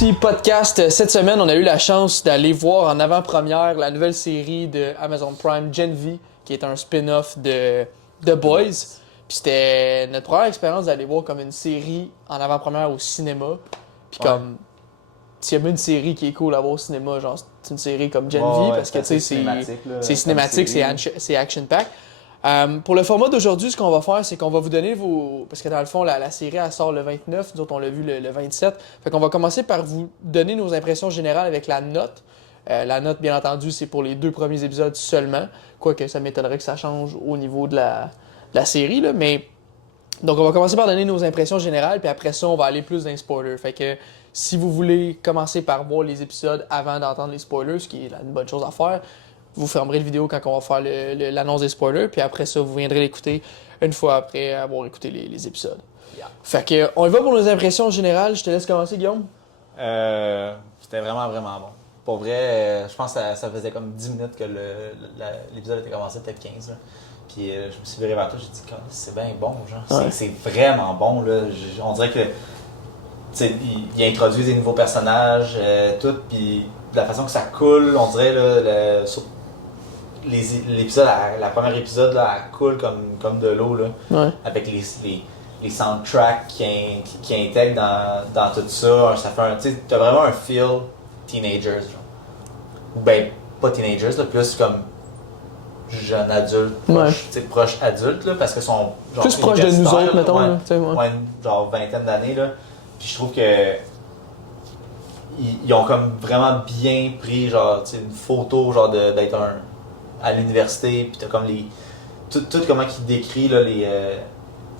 petit podcast. Cette semaine, on a eu la chance d'aller voir en avant-première la nouvelle série de Amazon Prime, Gen V, qui est un spin-off de The Boys. Puis c'était notre première expérience d'aller voir comme une série en avant-première au cinéma. Puis comme, s'il y a une série qui est cool à voir au cinéma, genre c'est une série comme Gen V, parce que tu sais, c'est cinématique, c'est action-pack. Pour le format d'aujourd'hui, ce qu'on va faire, c'est qu'on va vous donner vos... Parce que dans le fond, la série, elle sort le 29, nous autres, on l'a vu le 27. Fait qu'on va commencer par vous donner nos impressions générales avec la note. La note, bien entendu, c'est pour les 2 premiers épisodes seulement. Quoique ça m'étonnerait que ça change au niveau de la série, là. Mais... Donc, on va commencer par donner nos impressions générales, puis après ça, on va aller plus dans les spoilers. Fait que si vous voulez commencer par voir les épisodes avant d'entendre les spoilers, ce qui est une bonne chose à faire, vous fermerez la vidéo quand on va faire l'annonce des spoilers, puis après ça, vous viendrez l'écouter une fois après avoir écouté les épisodes. Yeah. Fait que, on y va pour nos impressions générales. Je te laisse commencer, Guillaume. C'était vraiment bon. Pour vrai, je pense que ça faisait comme 10 minutes que l'épisode était commencé, peut-être 15. Là. Puis je me suis viré vers toi, j'ai dit, c'est bien bon, genre. Ouais. C'est vraiment bon, là. On dirait que il introduit des nouveaux personnages, tout, puis de la façon que ça coule, on dirait, là, l'épisode, la première épisode, là, elle coule comme de l'eau, là, ouais. Avec les soundtracks qui intègrent dans tout ça. Ça fait t'as vraiment un feel teenagers, genre. Ou ben, pas teenagers, là, plus comme jeune adulte, proche adulte, là, parce que sont genre plus proche de nous autres, mettons. Genre vingtaine d'années, là. Puis je trouve que ils ont comme vraiment bien pris genre une photo genre d'être à l'université, puis t'as comme tout comment qu'ils décrit là les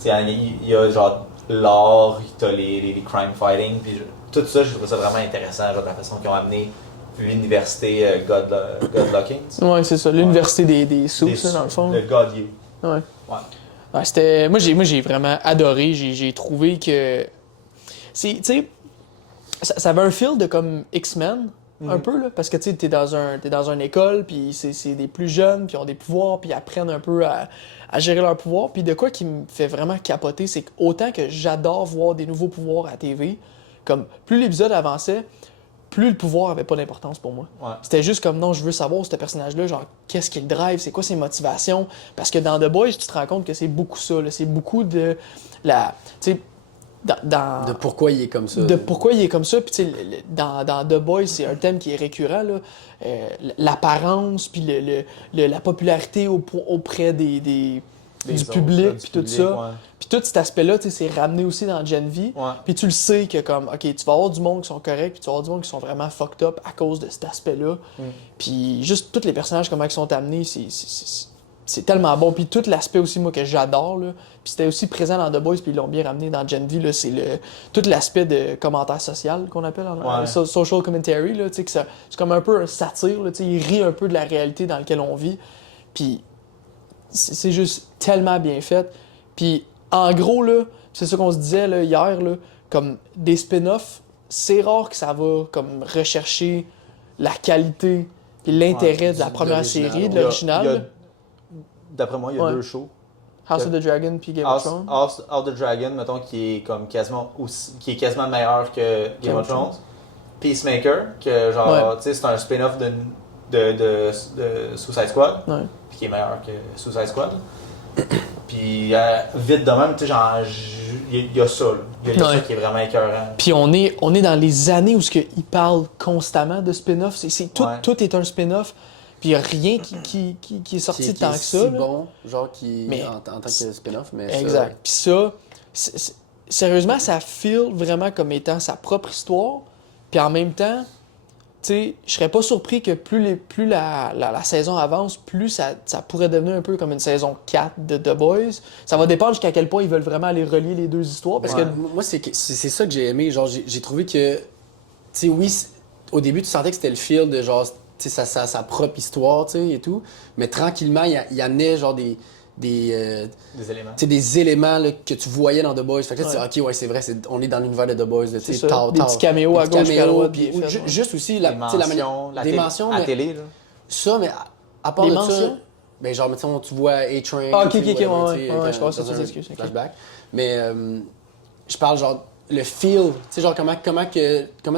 il y a genre l'art, t'as les crime fighting, puis tout ça je trouve ça vraiment intéressant, genre de la façon qu'ils ont amené l'université Godlockings. Ouais, c'est ça, l'université des Soups, dans le fond. Le Godier. Ouais. Ouais, c'était moi j'ai vraiment adoré, j'ai trouvé que tu sais ça avait un feel de comme X-Men, un peu, là, parce que tu sais, t'es dans une école, puis c'est des plus jeunes, puis ils ont des pouvoirs, puis ils apprennent un peu à gérer leurs pouvoirs. Puis de quoi qui me fait vraiment capoter, c'est qu'autant que j'adore voir des nouveaux pouvoirs à TV, comme plus l'épisode avançait, plus le pouvoir avait pas d'importance pour moi. Ouais. C'était juste comme, non, je veux savoir, ce personnage-là, genre, qu'est-ce qu'il drive, c'est quoi ses motivations. Parce que dans The Boys, tu te rends compte que c'est beaucoup ça, là, c'est beaucoup de la... Tu sais, de pourquoi il est comme ça. De pourquoi il est comme ça. Puis, tu sais, dans The Boys, c'est un thème qui est récurrent, là. L'apparence, puis la popularité auprès du public, puis tout ça. Ouais. Puis tout cet aspect-là, tu sais, c'est ramené aussi dans Gen V. Ouais. Puis tu le sais que, comme, OK, tu vas avoir du monde qui sont corrects, puis tu vas avoir du monde qui sont vraiment fucked up à cause de cet aspect-là. Puis juste tous les personnages, comment ils sont amenés, c'est tellement bon. Puis tout l'aspect aussi, moi, que j'adore, là. Puis c'était aussi présent dans The Boys, puis ils l'ont bien ramené dans Gen V, là. C'est tout l'aspect de commentaire social qu'on appelle, social commentary, là. Tu sais, que c'est comme un peu un satire, là. Tu sais, il rit un peu de la réalité dans laquelle on vit. Puis c'est juste tellement bien fait. Puis en gros, là, c'est ça qu'on se disait là, hier, là, comme des spin-offs, c'est rare que ça va comme rechercher la qualité et l'intérêt de la première série, de l'original. D'après moi, il y a 2 shows. House of the Dragon puis Game of Thrones. House of the Dragon, mettons, qui est comme quasiment meilleur que Game of Thrones. Peacemaker, que genre, tu sais, c'est un spin-off de Suicide Squad, puis qui est meilleur que Suicide Squad. Puis vite de même, tu sais, genre, il y a ça, là. Il y a ça qui est vraiment écœurant. Puis on est dans les années où ils parlent constamment de spin-off. Tout est un spin-off. Puis il n'y a rien qui est sorti tant que ça. C'est bon, genre en tant que spin-off. Mais exact. Puis ça, sérieusement, ça feel vraiment comme étant sa propre histoire. Puis en même temps, tu sais, je serais pas surpris que plus la saison avance, plus ça pourrait devenir un peu comme une saison 4 de The Boys. Ça va dépendre jusqu'à quel point ils veulent vraiment aller relier les 2 histoires. Parce que moi, c'est ça que j'ai aimé. Genre, j'ai trouvé que, tu sais, oui, au début, tu sentais que c'était le feel de genre, tu sais, sa propre histoire, tu sais, et tout. Mais tranquillement, il amenait genre des éléments. Des éléments là, que tu voyais dans The Boys. Fait que là, tu dis, OK, ouais, c'est vrai, on est dans l'univers de The Boys. Là, c'est ça. Des petits caméos à gauche et à droite. Juste aussi la mention, des mentions. À télé, là. Ça, mais à part de ça, ben, genre, mettons, tu vois A-Train. Ah, ok, je pense que ça s'excuse. Flashback. Mais je parle genre le feel, tu sais, genre comment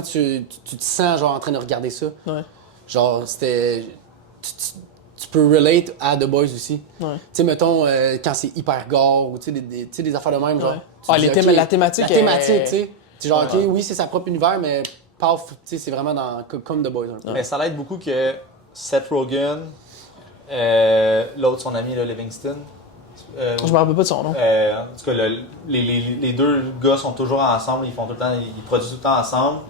tu te sens genre en train de regarder ça. Ouais. Genre, c'était. Tu peux relate à The Boys aussi. Ouais. Tu sais, mettons, quand c'est hyper gore ou tu sais, tu sais, des affaires de même, genre. Ouais. Tu Ah, dis, la thématique La thématique, est- tu sais. C'est genre, Ouais. ok, oui, c'est sa propre univers, mais paf, tu sais, c'est vraiment comme The Boys. Un peu. Mais ça l'aide beaucoup que Seth Rogen, l'autre, son ami, là, Livingston. Je me rappelle pas de son nom. En tout cas, les deux gars sont toujours ensemble, ils font tout le temps, ils produisent tout le temps ensemble.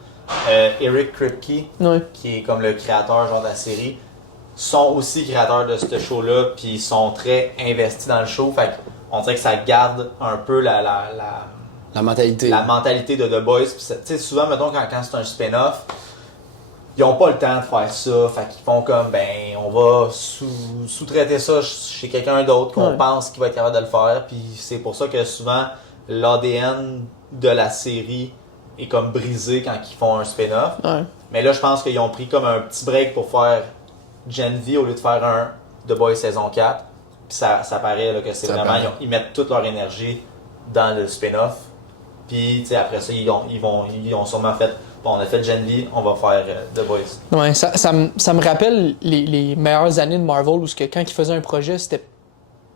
Eric Kripke, Ouais. qui est comme le créateur genre de la série, sont aussi créateurs de ce show-là, puis ils sont très investis dans le show. Fait on dirait que ça garde un peu La mentalité. la mentalité de The Boys. Puis tu sais, souvent, mettons, quand c'est un spin-off, ils ont pas le temps de faire ça. Fait qu'ils font comme, ben, on va sous-traiter ça chez quelqu'un d'autre qu'on Ouais. pense qu'il va être capable de le faire. Puis c'est pour ça que souvent, l'ADN de la série est comme brisé quand ils font un spin-off. Ouais. Mais là, je pense qu'ils ont pris comme un petit break pour faire Gen V au lieu de faire un The Boys saison 4. Puis ça paraît là, que c'est Ça vraiment, paraît. ils mettent toute leur énergie dans le spin-off. Puis tu sais, après ça, ils ont sûrement fait, bon, on a fait Gen V, on va faire The Boys. Ouais, ça me rappelle les meilleures années de Marvel où quand ils faisaient un projet, c'était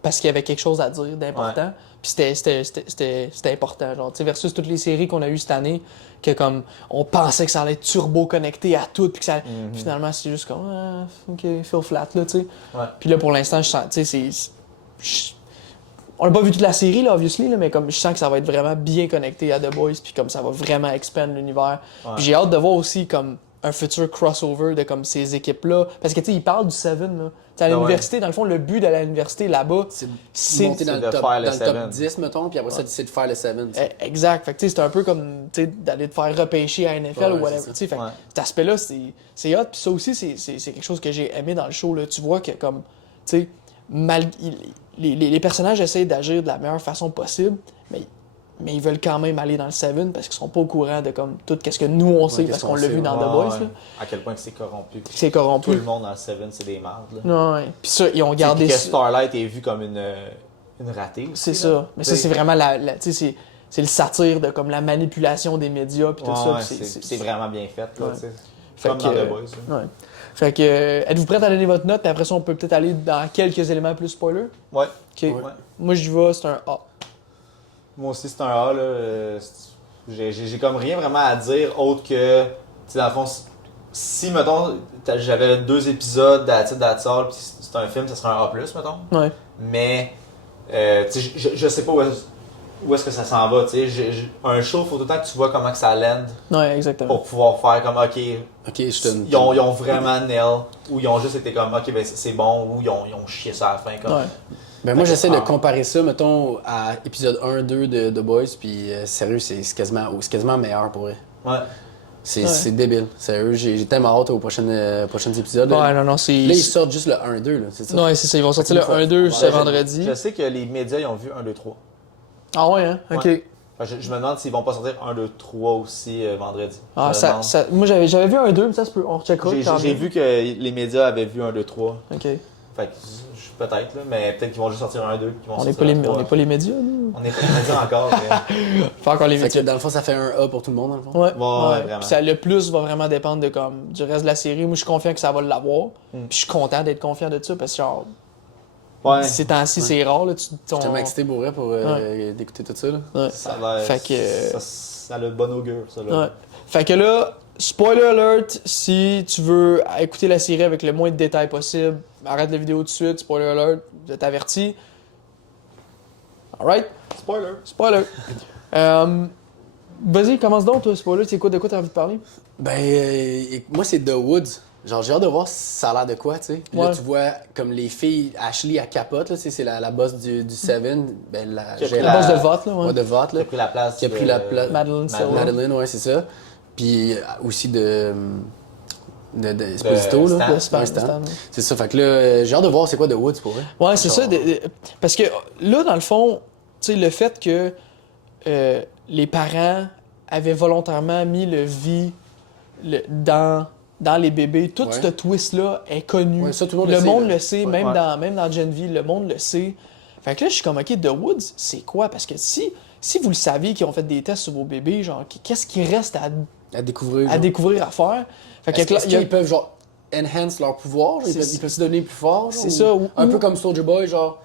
parce qu'il y avait quelque chose à dire d'important. Puis c'était important. Genre, tu sais, versus toutes les séries qu'on a eues cette année, que comme on pensait que ça allait être turbo connecté à tout, puis que ça, finalement c'est juste comme ok, feel flat là, tu sais. Ouais. Puis là pour l'instant, je sens, tu sais, on n'a pas vu toute la série là, obviously, là, mais comme je sens que ça va être vraiment bien connecté à The Boys, puis comme ça va vraiment expand l'univers. Ouais. Puis j'ai hâte de voir aussi comme un futur crossover de comme ces équipes-là. Parce que tu sais, ils parlent du Seven, là. T'sais, à Ah ouais. l'université, dans le fond, le but de l'université là-bas, C'est c'est monter dans c'est le de top, faire le dans le top Seven. 10, mettons, puis après ça, c'est de faire le 7. Exact. Fait que tu sais, c'est un peu comme tu sais, d'aller te faire repêcher à NFL Ouais, ou whatever. c'est ça. Tu sais, fait que Ouais. cet aspect-là, c'est hot. Puis ça aussi, c'est quelque chose que j'ai aimé dans le show. Là. Tu vois que comme, tu sais, les personnages essayent d'agir de la meilleure façon possible, mais ils veulent quand même aller dans le Seven parce qu'ils sont pas au courant de comme tout ce que nous on sait qu'est-ce parce qu'on qu'on l'a sait, vu dans Ouais, The Boys. ouais. Là. À quel point que c'est corrompu. C'est Tout corrompu. le monde dans le Seven, c'est des mardes. Là. Non, ouais. Puis ça, ils ont gardé Puis que ça. Starlight est vu comme une ratée. C'est aussi, ça. là. Mais ça, c'est vraiment tu sais, c'est le satire de comme la manipulation des médias puis tout Ouais, ça. ouais, puis c'est vraiment bien fait. Là, Ouais. tu sais. Fait Comme que, dans The Boys. Là. ouais. Fait que, êtes-vous prête à donner votre note? Puis après ça, on peut peut-être aller dans quelques éléments plus spoilers. Ouais. Ok. Ouais. Moi, j'y vais, c'est un A. Moi aussi, c'est un A. Là. J'ai comme rien vraiment à dire autre que, tu sais, dans le fond, si, mettons, j'avais 2 épisodes That's All, puis c'est un film, ça serait un A+, mettons. Ouais. Mais, tu sais, je sais pas où est-ce que ça s'en va, tu sais. Un show, il faut tout le temps que tu vois comment que ça land Ouais, exactement. pour pouvoir faire comme, OK, Ok, je te. ils ont vraiment nail, ou ils ont juste été comme, OK, ben c'est bon, ou ils ont chié ça à la fin, comme. Ouais. Ben moi, j'essaie de Ah. comparer ça, mettons, à épisode 1-2 de The Boys, puis sérieux, c'est quasiment meilleur pour vrai. Ouais. C'est débile. Sérieux, j'ai tellement hâte aux prochains épisodes. Ouais, Là, non, non, c'est. Là, ils sortent juste le 1-2, là, c'est ça? Ouais, c'est ça. Ils vont sortir le Fait que 1-2 ce Ouais, vendredi. Je sais que les médias, ils ont vu 1, 2, 3. Ah ouais, hein? Ok. Ouais. Je me demande s'ils vont pas sortir 1, 2, 3 aussi vendredi. Ah, Je me demande. moi, j'avais vu un 2, mais ça se peut. On recheckera. quand J'ai même. vu que les médias avaient vu 1, 2, 3. Ok. Fait que peut-être, là, mais peut-être qu'ils vont juste sortir 1, 2. On n'est pas, pas les médias, nous. On n'est pas les médias encore. Mais... Pas encore les Fait que médias. dans le fond, ça fait un A pour tout le monde, dans le fond. Ouais, Ouais, vraiment. Puis le plus va vraiment dépendre de, comme, du reste de la série. Moi, je suis confiant que ça va l'avoir. Puis je suis content d'être confiant de ça parce que, genre, Ouais. ces temps-ci, c'est rare. Là, Je suis tellement excité pour vrai pour d'écouter tout ça. Là. Ouais. Ça a l'air. Fait que- Ça a le bon augure, ça. Là. Ouais. Fait que là, spoiler alert, si tu veux écouter la série avec le moins de détails possible, arrête la vidéo tout de suite, spoiler alert, vous êtes averti. Alright? Spoiler. Spoiler. Vas-y, commence donc, toi, spoiler, c'est quoi, de quoi t'as envie de parler? Ben, moi, c'est The Woods. Genre, j'ai hâte de voir si ça a l'air de quoi, tu sais. Puis Ouais. là, tu vois, comme les filles, Ashley, elle capote, là, tu sais, c'est la boss du Seven. Ben, Qui a pris La gérante- boss de vote, là, ouais. Ouais, de vote, Qui là. a pris la place. Qui a pris la place. Madeline Silver. Madeline, ouais, c'est ça. Puis aussi de Esposito, Stan. là. De Stan, Ouais, Stan. Stan. C'est ça, fait que là, j'ai hâte de voir c'est quoi The Woods pour vrai. Ouais, c'est Genre- ça. Parce que là, dans le fond, tu sais, le fait que les parents avaient volontairement mis le vie dans les bébés, tout Ouais. ce twist-là est connu. Ouais, ça, tout le monde le le sait, monde là. le sait, Ouais. même dans Gen V, le monde le sait. Fait que là, je suis comme, OK, The Woods, c'est quoi? Parce que si si vous le saviez qu'ils ont fait des tests sur vos bébés, genre, qu'est-ce qui reste À découvrir. à découvrir, à faire? Fait que Est-ce il y a- qu'ils peuvent, genre, enhance leur pouvoir? Genre, ils peuvent se donner plus fort? Genre, C'est ça, Un ou- peu comme Soulja Boy, genre.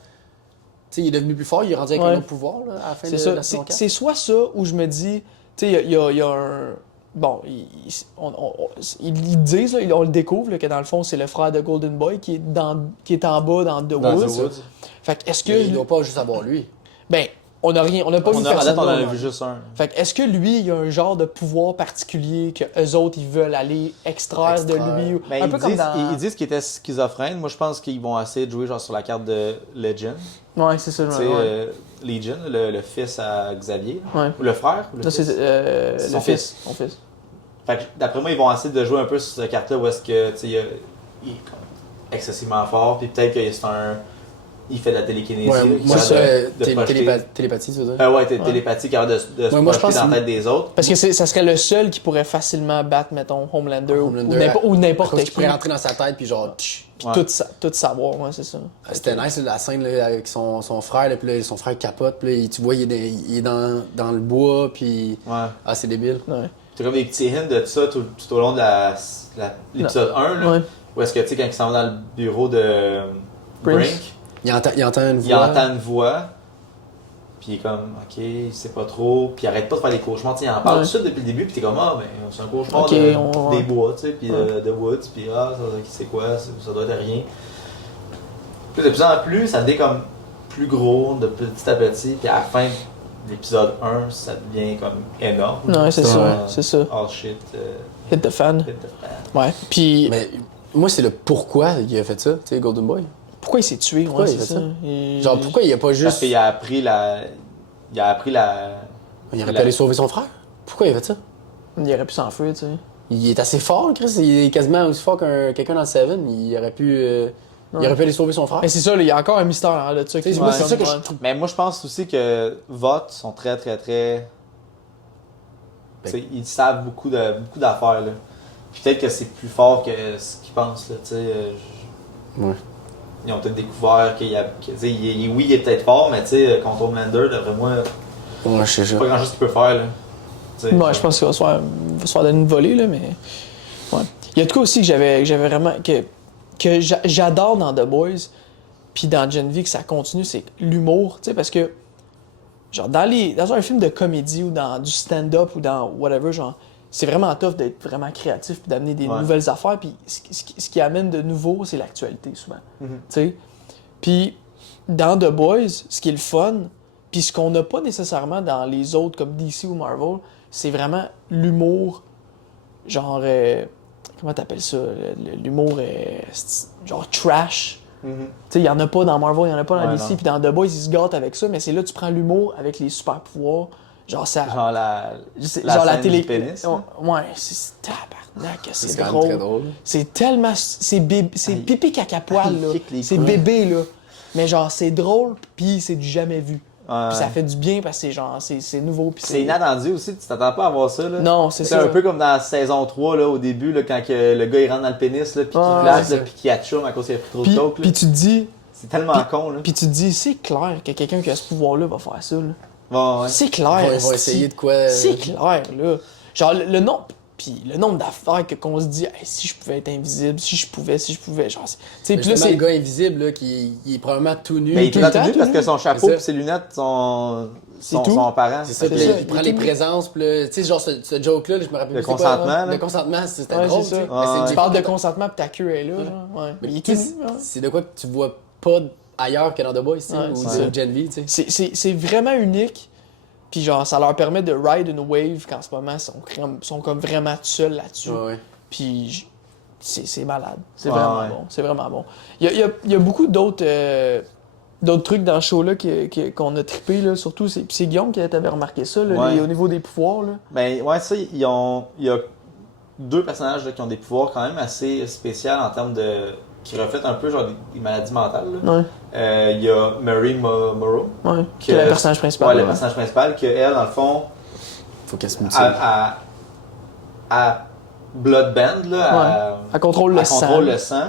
Tu sais, il est devenu plus fort, il est rendu avec Ouais. un autre pouvoir, là, à la fin C'est de ça. la saison 4. C'est soit ça où je me dis, tu sais, il y a un. Bon, ils disent, là, on le découvre, là, que dans le fond, c'est le frère de Golden Boy qui est en bas dans The Dans Woods. The Woods. Fait que est-ce que. Il doit pas juste avoir lui. Ben, on n'a pas vu À personne date, on en a d'autre. vu juste un. Fait que est-ce que lui, il a un genre de pouvoir particulier que eux autres, ils veulent aller extraire de lui? Ou... Ben, un peu comme dans... ils disent qu'il était schizophrène. Moi, je pense qu'ils vont essayer de jouer genre sur la carte de Legend. Ouais, c'est ça. Tu sais, Ouais. Legion, le fils à Xavier. Ouais. Ou le frère. Ou le Là, c'est fils? le Son fils. Son fils. Fait que, d'après moi, ils vont essayer de jouer un peu sur cette carte-là où est-ce que, tu sais, il est comme excessivement fort. Puis peut-être que c'est un... Il fait de la télékinésie. Ouais, là, moi, capable ça, de projeter. télépathie, tu veux dire? Ouais, télépathie, capable de se Ouais, moi, je projeter dans pense la tête des autres. Parce que ça serait le seul qui pourrait facilement battre, mettons, Homelander, ou À n'importe cause qui. qu'il pourrait rentrer dans sa tête, puis genre. Puis Ouais. tout savoir, ouais, c'est ça. C'était nice, là, la scène là, avec son frère, là, puis là, son frère capote, puis là, tu vois, il est dans le bois, puis. Ouais. Ah, c'est débile. Ouais. C'est comme des petits hints de ça tout au long de l'épisode 1, là, Ouais. où est-ce que, tu sais, quand ils s'en vont dans le bureau de Brink. Brink, Il entend une voix. il entend une voix, puis il est comme, ok, il sait pas trop, puis il arrête pas de faire des cauchemars, tu sais, il en parle Ouais. tout de suite depuis le début, puis t'es comme, ah, ben, c'est un cauchemar Ok, des bois, tu sais, puis Ouais. de woods, puis ah, c'est quoi, ça doit être rien. Puis de plus en plus, ça devient comme plus gros, de petit à petit, puis à la fin de l'épisode 1, ça devient comme énorme. Ouais, c'est ça, c'est ça. All shit, Hit the fan. hit the fan. Ouais. Puis, Mais moi, c'est le pourquoi il a fait ça, tu sais, Golden Boy. pourquoi il s'est tué? Pourquoi Ouais, il c'est fait ça. ça? Genre, pourquoi il a pas Parce juste. qu'il a appris la. Il a appris la. Il aurait pu aller sauver son frère? Pourquoi il a fait ça? Il aurait pu s'enfuir, tu sais. Il est assez fort, Chris. Il est quasiment aussi fort qu'un quelqu'un dans le Seven. Il aurait pu. Il aurait pu aller sauver son frère. Mais c'est ça, là, il y a encore un mystère en là de ça. Tu sais, qui- moi, c'est comme- ça que je ouais. trouve. Mais moi, je pense aussi que votes sont très, très, très. Tu sais, ils savent beaucoup d'affaires, là. Puis peut-être que c'est plus fort que ce qu'ils pensent, là. Tu sais, Ouais. ils ont peut-être découvert qu'il y a. Tu sais, oui, il est peut-être fort, mais tu sais, contre Homelander, d'après moi, Ouais, je sais c'est pas grand-chose qu'il peut faire, là. Tu sais, Ouais, je pense qu'il va se faire donner une volée, là, mais. Ouais. Il y a de quoi aussi que j'avais vraiment. Que j'adore dans The Boys, puis dans Gen V, que ça continue, c'est l'humour, tu sais, parce que. Genre, dans un film de comédie ou dans du stand-up ou dans whatever, genre, c'est vraiment tough d'être vraiment créatif puis d'amener des Ouais. nouvelles affaires. Puis ce qui amène de nouveau, c'est l'actualité, souvent. Mhm. Tu sais? Puis dans The Boys, ce qui est le fun, puis ce qu'on n'a pas nécessairement dans les autres comme DC ou Marvel, c'est vraiment l'humour, genre, comment t'appelles ça? L'humour, genre trash. Mhm. Tu sais, il y en a pas dans Marvel, il y en a pas dans Ouais, DC, non. puis dans The Boys, ils se gâtent avec ça, mais c'est là que tu prends l'humour avec les super pouvoirs. Genre, ça. Genre la. Genre la scène télé. du pénis, là. Ouais, c'est tabarnak, c'est quand même très drôle. drôle. C'est tellement. C'est pipi caca poil, il là. kick les C'est couilles. bébé, là. Mais genre, c'est drôle, puis c'est du jamais vu. Ouais. Puis ça fait du bien parce que c'est genre, c'est nouveau. Puis C'est inattendu aussi, tu t'attends pas à voir ça, là. Non, c'est C'est ça. un peu comme dans la saison 3, là, au début, là, quand que le gars il rentre dans le pénis, là, puis qu'il Ouais, flash, c'est là, ça. puis qu'il atchoum à cause qu'il a pris trop de Puis, coke, là. puis tu te dis. C'est tellement con, là. Puis tu te dis, c'est clair que quelqu'un qui a ce pouvoir-là va faire ça, là. Bon, ouais. C'est clair. Ils vont esti. essayer de quoi. C'est clair, là. Genre, le nombre. Puis le nombre d'affaires qu'on se dit, hey, si je pouvais être invisible, si je pouvais. Genre, tu sais, puis là, Justement, c'est. le gars invisible, là, qui il est probablement tout nu. Mais il est tout tout le temps, entendu tout parce nu. que son chapeau C'est et ça. ses lunettes sont tout. son parent. C'est ça, C'est puis ça, il il prend est les tout nu. présences, puis là, tu sais, genre ce joke-là, je me rappelle Le plus c'est quoi, consentement, là. Le consentement, c'était Ouais, drôle, c'est tu sais. ça. Mais Ouais, c'est- ouais. Tu parles de consentement puis ta queue est là, genre. Ouais. Mais Il est tu tout sais, nu, hein. c'est de quoi que tu vois pas ailleurs que dans The Boys, tu sais, Ouais, ou c'est dans ça. Gen V, tu sais. C'est vraiment unique. Puis genre, ça leur permet de ride une wave qu'en ce moment, ils sont comme vraiment tout seuls là-dessus. Ouais, ouais. Puis c'est malade. C'est Ouais, vraiment ouais. bon. C'est vraiment bon. Il y a beaucoup d'autres d'autres trucs dans ce show-là qu'on a trippé, là. Surtout, c'est Guillaume qui avait remarqué ça, là, Ouais. au niveau des pouvoirs. Là. Ben, ouais, ça, il y a deux personnages là, qui ont des pouvoirs quand même assez spéciaux en termes de. Qui reflètent un peu genre des maladies mentales, là. Ouais, Il y a Mary Morrow, ouais. Qui est le personnage principal. ouais, le ouais. personnage principal, que elle, dans le fond, Faut qu'elle se mutile. à Bloodband, là, Elle contrôle le elle sang. contrôle le sang.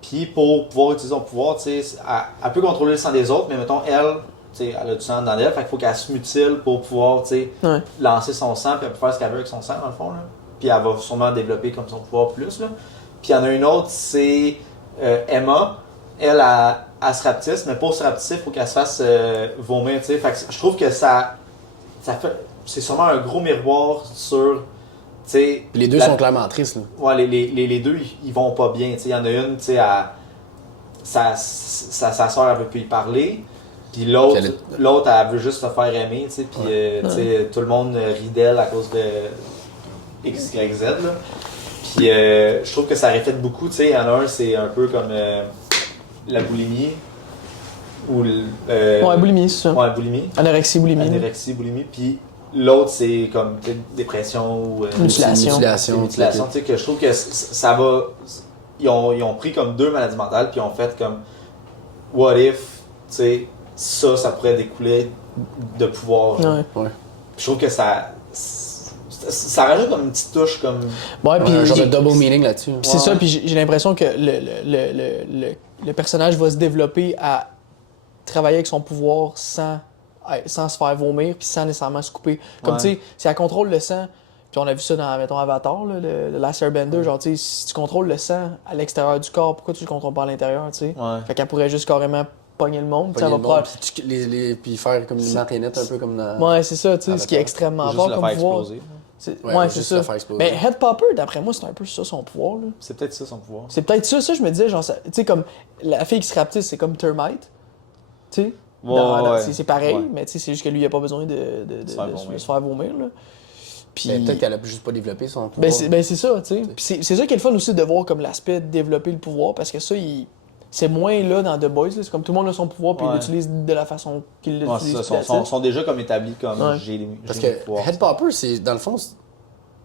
Puis pour pouvoir utiliser son pouvoir, tu sais, elle peut contrôler le sang des autres, mais mettons, elle, sais, elle a du sang dans elle, fait qu'il faut qu'elle se mutile pour pouvoir, tu sais, Ouais. lancer son sang, puis elle peut faire ce qu'elle veut avec son sang, dans le fond, là. Puis elle va sûrement développer comme son pouvoir plus, là. Puis il y en a une autre, c'est Emma. Elle se rapetisse, mais pour se rapetisser, il faut qu'elle se fasse vomir, tu sais. Fait que je trouve que ça fait... C'est sûrement un gros miroir sur, tu sais... Puis les deux sont clairement tristes, là. Ouais, les deux, ils vont pas bien, tu sais. Il y en a une, tu sais, sa soeur, elle veut plus y parler. Puis l'autre, elle veut juste se faire aimer, tu sais. Puis, tu sais, tout le monde rit d'elle à cause de X, Y, Z, là. Puis, je trouve que ça reflète beaucoup, tu sais. Il y en a un, c'est un peu comme la boulimie. Ou Ouais, boulimie, c'est ça. Ouais, boulimie. Anorexie, boulimie. Anorexie, boulimie. Puis l'autre, c'est comme dépression ou Mutilation. mutilation. Tu sais, que je trouve que ça va. Ils ont pris comme deux maladies mentales, puis ils ont fait comme what if, tu sais, ça pourrait découler de pouvoir. Ouais. Ouais. Je trouve que ça rajoute comme une petite touche comme. Ouais, puis Un genre de double meaning là-dessus. c'est ça, puis j'ai l'impression que le personnage va se développer à travailler avec son pouvoir sans se faire vomir, puis sans nécessairement se couper. Comme tu sais, si elle contrôle le sang, puis on a vu ça dans, mettons, Avatar, là, le Last Airbender, genre, tu sais, si tu contrôles le sang à l'extérieur du corps, pourquoi tu le contrôles pas à l'intérieur, tu sais? Ouais. Fait qu'elle pourrait juste carrément pogner le monde, tu sais, Pogner elle le va monde, prendre- puis faire comme une marionnette un peu comme dans... Ouais, c'est ça, tu sais, Avatar. ce qui est extrêmement Juste fort le comme faire pouvoir. exploser. Ouais, c'est juste ça. le faire exploser. Mais Head Popper, d'après moi, c'est un peu ça son pouvoir, là. C'est peut-être ça son pouvoir. C'est peut-être ça, je me disais, genre, tu sais, comme la fille qui se rapetisse, c'est comme Termite, tu sais. C'est pareil, Ouais. mais tu sais, c'est juste que lui, il a pas besoin de se faire vomir, là. Puis... Mais peut-être qu'elle a juste pas développé son pouvoir. c'est ça, tu sais. Puis c'est ça qui est le fun aussi de voir comme l'aspect de développer le pouvoir, parce que ça, c'est moins là dans The Boys, là. C'est comme tout le monde a son pouvoir, puis il Ouais. l'utilise de la façon qu'il Ouais, l'utilise. c'est ça. Sont déjà comme établis comme Ouais. j'ai Parce mes que pouvoirs. Head Popper, c'est dans le fond, tu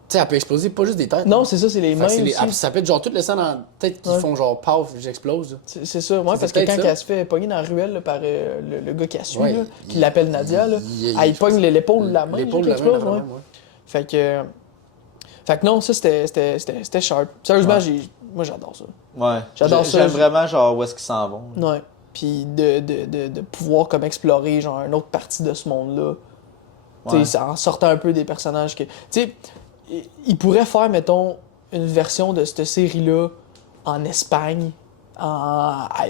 sais, elle peut exploser pas juste des têtes. Non, c'est ça, c'est les Fait mains que c'est aussi. ça peut être genre tout le sang dans la tête qui Ouais. font genre paf, j'explose. là. C'est ça, ouais, C'est parce que peut-être quand ça. elle se fait pogner dans la ruelle là, par le gars qui a suivi, Ouais, là, qui l'appelle Nadia, là, elle pogne l'épaule de la main, L'épaule qui de la main, explose, vraiment, ouais. ouais. Fait que non, ça c'était sharp. Sérieusement, Ouais. moi j'adore ça. Ouais. J'adore ça. J'aime vraiment genre où est-ce qu'ils s'en vont. Ouais. Puis de pouvoir comme explorer genre une autre partie de ce monde-là. Ouais. Tu sais, en sortant un peu des personnages que. Tu sais, il pourrait faire, mettons, une version de cette série-là en Espagne,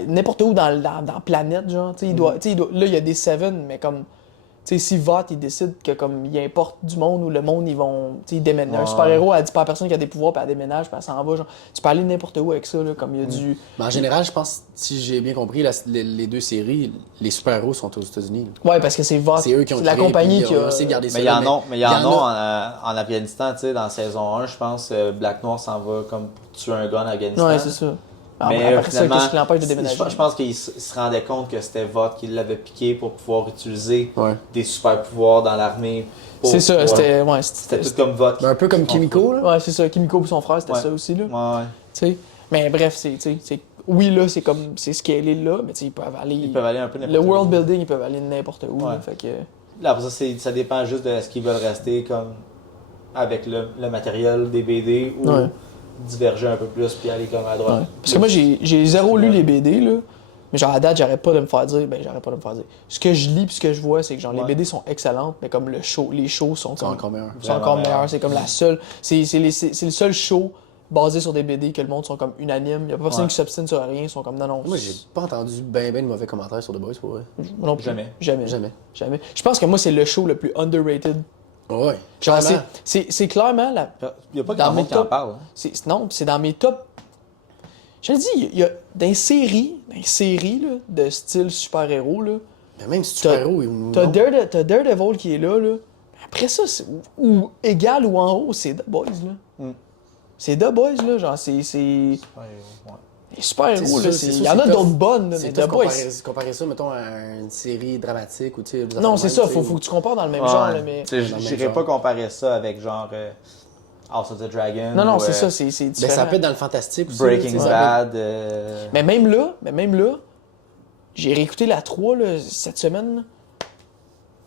n'importe où dans la planète, genre. Tu sais, là, il y a des Seven, mais comme. Tu sais, si Vought, il décide que comme il importe du monde ou le monde, ils vont. Tu sais, ils déménagent. Un Ouais. super-héros, elle dit pas à personne qui a des pouvoirs, puis elle déménage, puis elle s'en va. Genre. Tu peux aller n'importe où avec ça, là, comme il y a du. Mais en général, je pense, si j'ai bien compris, les deux séries, les super-héros sont aux États-Unis. Ouais, parce que c'est Vought. C'est eux qui ont la créé, compagnie puis qui ils ont a. essayé de garder ça. Mais il y là, en a en Afghanistan, tu sais, dans saison 1, je pense, Black Noir s'en va comme pour tuer un gars en Afghanistan. Ouais, c'est ça. Mais Après ça, finalement, qu'est-ce qui l'empêche de déménager? je pense qu'il se rendait compte que c'était Vought qui l'avait piqué pour pouvoir utiliser Ouais. des super pouvoirs dans l'armée. C'est ça, c'était. Ouais, C'était tout comme Vought. Ben, un peu comme Kimiko, là. Ouais, c'est ça. Kimiko et son frère, c'était Ouais. ça aussi, là. Ouais. Tu sais. Mais bref, oui, là, c'est comme. C'est scalé là, mais tu sais, ils peuvent aller. Ils peuvent aller un peu n'importe Le où. world building, ils peuvent aller n'importe où. Ouais. Là, fait que. Là, après ça, ça dépend juste de ce qu'ils veulent rester comme avec le matériel des BD ou Ouais. diverger un peu plus puis aller comme à droite. Ouais. Parce que moi, j'ai zéro lu les BD, là. Mais genre, à date, j'arrête pas de me faire dire. Ce que je lis puis ce que je vois, c'est que genre, les Ouais. BD sont excellentes, mais comme les shows sont Ils sont comme. encore meilleurs. Sont encore Vraiment meilleurs. meilleurs. C'est comme la seule. C'est le seul show basé sur des BD que le monde sont comme unanimes. Il y a pas personne Ouais. qui s'obstine sur rien. Ils sont comme non. Moi, j'ai pas entendu ben de mauvais commentaires sur The Boys, pour vrai. Non plus. Jamais. Jamais. Jamais. Jamais. Je pense que moi, c'est le show le plus underrated. Ouais. Genre, Clairement. c'est clairement la. Il n'y a pas Dans grand mes monde qui en top- parle. Hein. Non, c'est dans mes top. Je le dis, il y a dans les séries là, de style super-héros, là. Mais même si super-héros, ils T'as non. Daredevil qui est là, là. Après ça, ou égal ou en haut, c'est The Boys, là. Mm. C'est The Boys, là. Genre, c'est. Ouais. Les super-héros, C'est là. sûr, c'est Il sûr, y en a c'est d'autres tough. bonnes, là, mais C'est The tough Boys. comparer ça, mettons, à une série dramatique ou tu sais. des Non, affaires c'est de ça, même, tu sais, faut que tu compares dans le même Ouais. genre, là, mais. Tu sais, Dans le même j'irais genre. pas comparer ça avec genre House of the Dragon. Non, non, ou, c'est ça, c'est différent. Ben, ça peut être dans le fantastique aussi. Breaking tu sais, Bad. Mais même là, j'ai réécouté la 3 là, cette semaine. Là.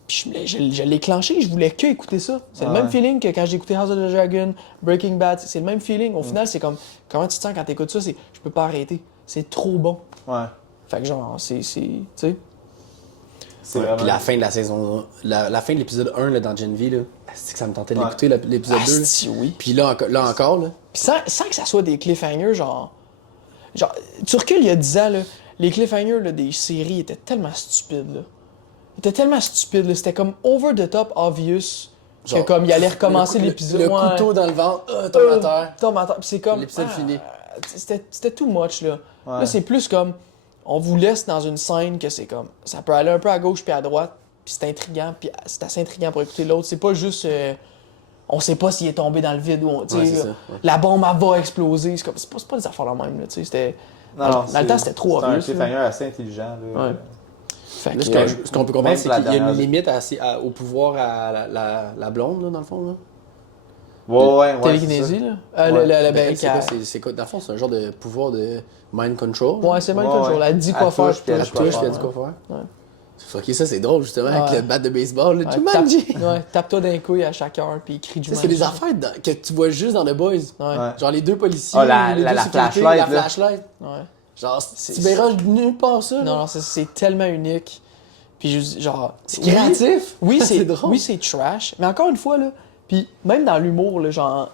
Puis je l'ai clenché, je voulais que écouter ça. C'est le Ouais. même feeling que quand j'ai écouté House of the Dragon, Breaking Bad. C'est le même feeling. Au final, c'est comme, comment tu te sens quand t'écoutes ça? C'est, je peux pas arrêter. C'est trop bon. Ouais. Fait que genre, tu sais. C'est Puis vraiment... la fin de la saison, la fin de l'épisode 1 là, dans Gen V, là, c'est que ça me tentait de l'écouter, l'épisode 2. Là. Asti, oui. Puis là encore, là. Puis sans que ça soit des cliffhangers, genre, tu recules il y a 10 ans, là, les cliffhangers là, des séries étaient tellement stupides, là. Ils étaient tellement stupides, là. C'était comme over the top obvious. Que Genre, comme il allait recommencer l'épisode. Le couteau dans le ventre, tombe à terre. Tombe à terre. Puis c'est comme. L'épisode fini. C'était too much, là. Ouais. Là, c'est plus comme. On vous laisse dans une scène que c'est comme. Ça peut aller un peu à gauche puis à droite. Puis c'est intriguant. Puis c'est assez intriguant pour écouter l'autre. C'est pas juste. On sait pas s'il est tombé dans le vide ou on. Tu sais, c'est là, ça, ouais. la bombe, elle va exploser. C'est pas des affaires la même, là. Tu sais, c'était. Dans le temps, c'était trop C'est un obvious, cliffhanger assez intelligent. Là. Ouais. Fait Là, que, ce qu'on peut comprendre, Même c'est pour la qu'il y a une dernière- limite au pouvoir à la blonde, là, dans le fond. Là. Ouais. télékinésie, là. Ouais. Ben, Ben, c'est quoi? C'est quoi? Dans le fond, c'est un genre de pouvoir de mind control. Ouais, c'est mal Ouais, control. ouais. Elle dit Elle quoi faire. touche, puis Elle elle touche, puis elle ouais. dit quoi faire. Ouais. Ok, ça c'est drôle justement avec Ouais. le bat de baseball. Là. Ouais, Jumanji! tape-toi d'un couille à chaque heure, puis crie Tu sais, Jumanji. c'est des affaires que tu vois juste dans The Boys. Ouais. Ouais. Genre les deux policiers, Ah, la- les la- deux la sécurités, flashlight, la là. flashlight. Ouais. Genre, C'est- tu verras nulle part ça. Non, là. non, c'est tellement unique. Puis genre. C'est créatif. Oui, c'est drôle. oui, c'est trash. Mais encore une fois, là, puis même dans l'humour, là, genre.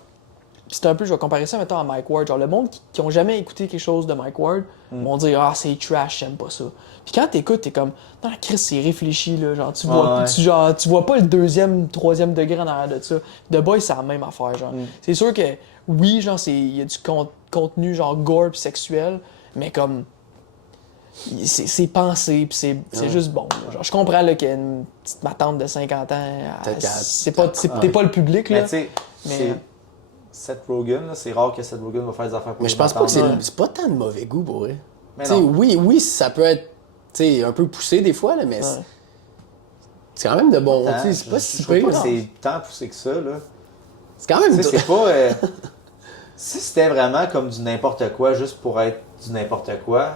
Puis c'est un peu, je vais comparer ça maintenant à Mike Ward. Genre, le monde qui ont jamais écouté quelque chose de Mike Ward vont dire ah, c'est trash, j'aime pas ça. Puis quand t'écoutes, t'es comme, non, Chris, c'est réfléchi, là. Genre, tu vois, Ouais. tu vois pas le deuxième, troisième degré en arrière de ça. The Boys, c'est la même affaire, genre. C'est sûr que, oui, genre, il y a du contenu, genre, gore pis sexuel, mais comme. C'est pensé, puis c'est juste bon. Là. Genre, je comprends là, qu'il y a une petite matante de 50 ans. Peut-être qu'elle- T'es pas le public, là. Mais tu sais, Mais- c'est Seth Rogen, là, c'est rare que Seth Rogen va faire des affaires pour Mais les je pense pas que entendre. c'est pas tant de mauvais goût pour vrai. Mais Tu sais, non. oui, ça peut être tu sais, un peu poussé des fois, là, mais Ouais. c'est quand même de bon. Attends, tu sais, C'est pas si je trouve pire. pas que c'est tant poussé que ça, là. C'est quand même. Tu sais, c'est pas... si c'était vraiment comme du n'importe quoi, juste pour être du n'importe quoi,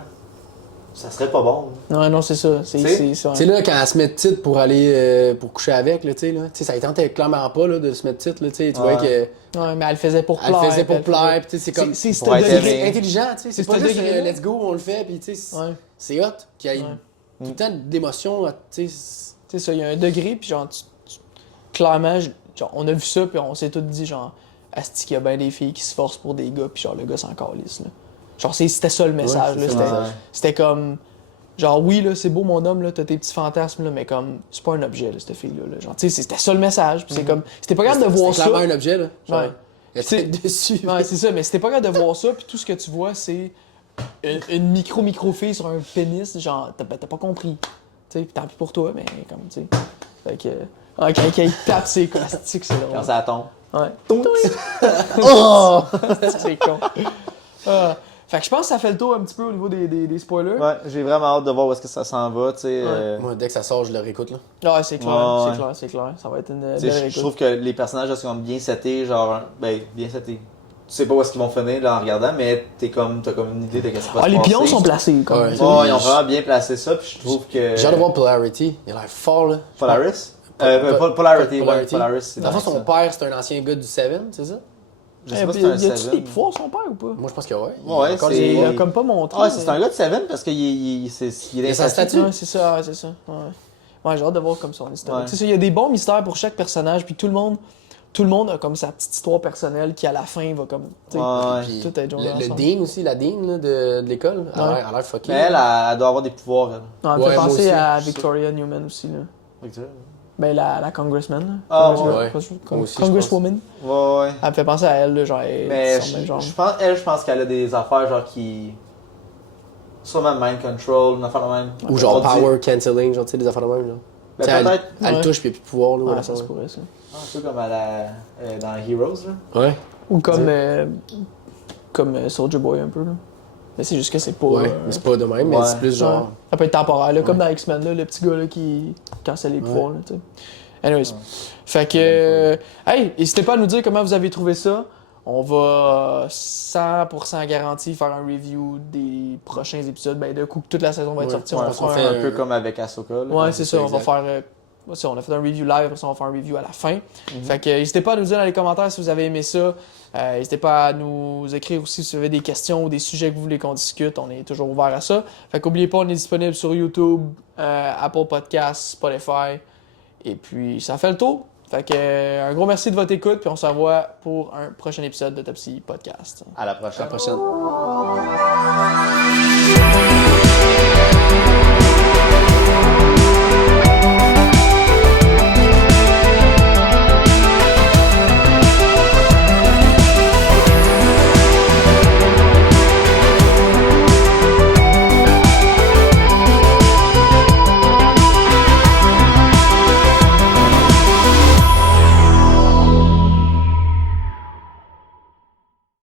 ça serait pas bon. Non, c'est ça. Tu sais, Tu sais, là, quand elle se met titre pour aller pour coucher avec, là, tu sais, ça ne tentait clairement pas là, de se mettre titre, là, tu sais, tu Ouais. vois que. Ouais, mais elle le faisait pour Elle plaire. le faisait pour puis plaire, puis tu sais, c'est comme. C'est pour être degré. aimé. intelligent, tu sais. C'est C'est pas ce juste degré-là. let's go, on le fait, puis tu sais, Ouais. c'est hot qu'il y ait Ouais. tout le temps d'émotion, tu sais. C'est ça, il y a un degré, puis genre, clairement, genre, on a vu ça, puis on s'est tous dit, genre, asti qu'il y a bien des filles qui se forcent pour des gars, puis genre, le gars s'en calisse, là. Genre, c'était ça le message, Ouais, là. c'est C'était, ça. c'était comme, genre, oui, là, c'est beau, mon homme, là, t'as tes petits fantasmes, là, mais comme, c'est pas un objet, là, cette fille-là. Là. Genre, tu sais, c'était ça le message, puis c'est comme, c'était pas capable de voir C'est ça. clairement un objet, là. Genre, Ouais. elle C'est- était dessus. Ouais, c'est ça, mais c'était pas capable de voir ça, puis tout ce que tu vois, c'est une micro-fille sur un pénis, genre, t'as pas compris. Tu sais, puis tant pis pour toi, mais comme, tu sais. Fait que. Quand il tape ses castiques, c'est Quand drôle. ça tombe. Ouais. Oh! C'est con. Fait que je pense que ça fait le tour un petit peu au niveau des spoilers. Ouais, j'ai vraiment hâte de voir où est-ce que ça s'en va, tu sais. Moi, dès que ça sort, je le réécoute, là. Ouais, c'est clair, Ouais. c'est clair, c'est clair. Ça va être une Tu sais, belle je écoute. trouve que les personnages là, sont bien setés, genre, ben, bien setés. Tu sais pas où est-ce qu'ils vont finir là, en regardant, mais t'as comme une idée de ce qui va Ah, se les passer. pions sont placés, comme. Ouais. tu sais. Ouais, ils ont vraiment bien placé ça, puis je trouve que... J'ai hâte de voir Polarity. Il a l'air fort, là. Polaris? Polarity. Polarity, ouais, Polaris, c'est Dans le fond, nice, son ça. père, c'est un ancien gars du Seven, c'est ça? Je sais pas si Puis, c'est un y a-tu Seven. des pouvoirs, son père, ou pas? Moi, je pense que ouais. Ouais, Encore c'est- des- Il a comme pas montré. Ah, c'est mais- un gars de Seven parce qu'il il est a sa statue. Ouais, c'est ça, ouais, c'est ça. Ouais, ouais j'ai hâte de voir comme son histoire. Ouais. C'est ça, il y a des bons mystères pour chaque personnage, puis tout le monde a comme sa petite histoire personnelle qui, à la fin, va comme. tu sais, Ouais. Puis tout est joint le ensemble. Dean aussi, la Dean là, de l'école, elle a l'air fucké. Mais elle doit avoir des pouvoirs, elle. Non, elle me Ouais, fait moi penser aussi. à Victoria Newman aussi. Là. Ben, la congressman. Là. Ah, ouais. Con- aussi, je Congresswoman. Ouais, ouais. Elle me fait penser à elle, là, genre. elle est Mais sur le même genre. je pense qu'elle a des affaires genre qui. Sûrement mind control, une affaire de même. Ou genre On dit- power cancelling, genre, tu sais, des affaires de même, là. Ben, Tu sais, peut-être. Elle Ouais. touche, puis il n'y a plus de pouvoir, là. Ouais, voilà, ça se ouais. pourrait, ça. Un peu comme à dans Heroes, là. Ouais. Ou comme Soldier Boy, un peu. Là. Mais c'est juste que c'est pas. Ouais, mais c'est pas de même, mais ouais. c'est plus genre. Ouais. Ça peut être temporaire, là, comme dans X-Men, là, le petit gars là, qui cancelle les pouvoirs. Là, tu sais. Anyways. Fait que. Hey, n'hésitez pas à nous dire comment vous avez trouvé ça. On va 100% garanti faire un review des prochains épisodes. Ben, d'un coup, que toute la saison va être Ouais. sortie, Ouais, on va on faire fait un. un peu comme avec Ahsoka. Là. Ouais, c'est ça. On va exact. faire On a fait un review live, après ça, on va faire un review à la fin. Fait que n'hésitez pas à nous dire dans les commentaires si vous avez aimé ça. N'hésitez pas à nous écrire aussi si vous avez des questions ou des sujets que vous voulez qu'on discute. On est toujours ouvert à ça. Fait qu'oubliez pas, on est disponible sur YouTube, Apple Podcasts, Spotify. Et puis, ça fait le tour. Fait que un gros merci de votre écoute, puis on se revoit pour un prochain épisode de Topsy Podcast. À la prochaine. À la prochaine.